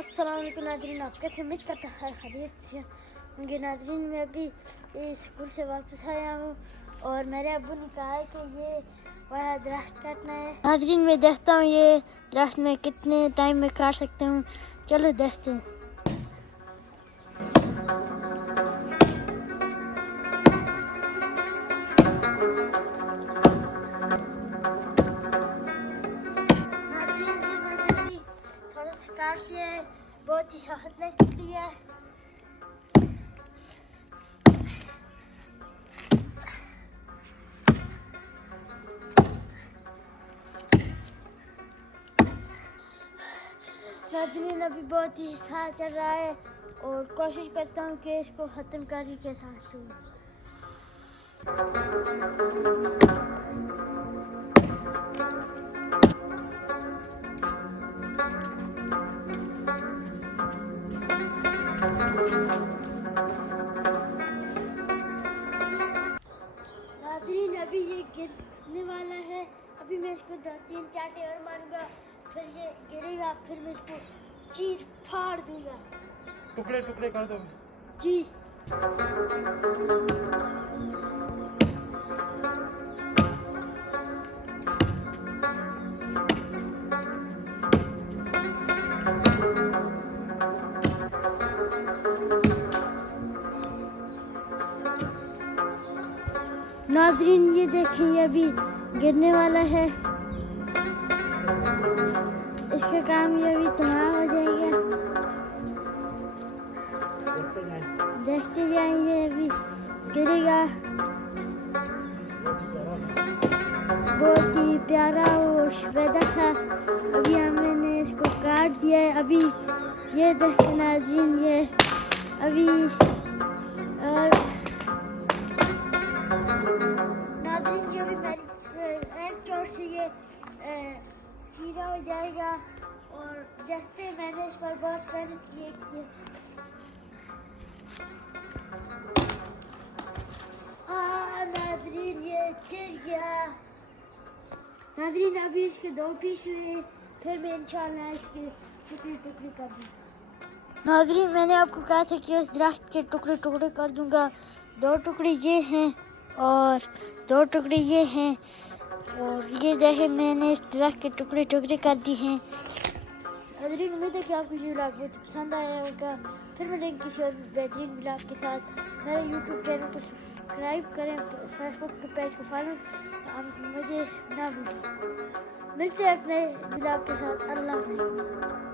अस्सलाम वालेकुम नाज़रीन, आप कैसे उम्मीद करता हर खैरियत से होंगे। नाज़रीन मैं अभी स्कूल से वापस आया हूँ और मेरे अब्बू ने कहा है कि ये वाला दरख्त काटना है। नाज़रीन मैं देखता हूँ ये दरख्त में कितने टाइम में काट सकते हूँ, चलो देखते हैं। थोड़ा सा काट लिया है, बहुत ही सख्त लग रही है। नाज़रीन अभी बहुत ही साथ चल रहा है और कोशिश करता हूँ कि इसको ख़त्म करके साथ लूँ। नाज़रीन अभी ये गिरने वाला है, अभी मैं इसको 2-3 चांटे और मारूंगा, फिर ये गिरेगा, फिर मैं इसको चीर फाड़ दूंगा, टुकड़े टुकड़े कर दो जी। नाज़रीन ये देखें, ये अभी गिरने वाला है, इसका काम ये अभी तबाह हो जाएगा। देखते जाएंगे, अभी गिरेगा। बहुत ही प्यारा और पैदा था, अभी हमने इसको काट दिया है। अभी ये देखें नाज़रीन, ये अभी नाज़रीन ये अभी मेरी एक चोट से ये चीरा हो जाएगा और देखते हैं, मैंने इस पर बहुत मेहनत की है। नाज़रीन ये चिर गया। नाज़रीन अभी इसके 2 पीस हुए, फिर मैं इंशाल्लाह इसके टुकड़े टुकड़े कर दूँगा। नाज़रीन मैंने आपको कहा था कि उस दरख्त के टुकड़े टुकड़े कर दूँगा। 2 टुकड़े ये हैं और 2 टुकड़े ये हैं और ये देखें मैंने इस दरख्त के टुकड़े टुकड़े कर दिए हैं। नाज़रीन उम्मीद है कि आपको ये व्लॉग बहुत पसंद आया होगा। फिर मिलेंगे किसी और बेहतरीन व्लॉग के साथ। मेरे यूट्यूब चैनल को सब्सक्राइब करें, फेसबुक के पेज को फॉलो मुझे ना भूलें। मिलते हैं अपने व्लॉग के साथ। अल्लाह हाफ़िज़।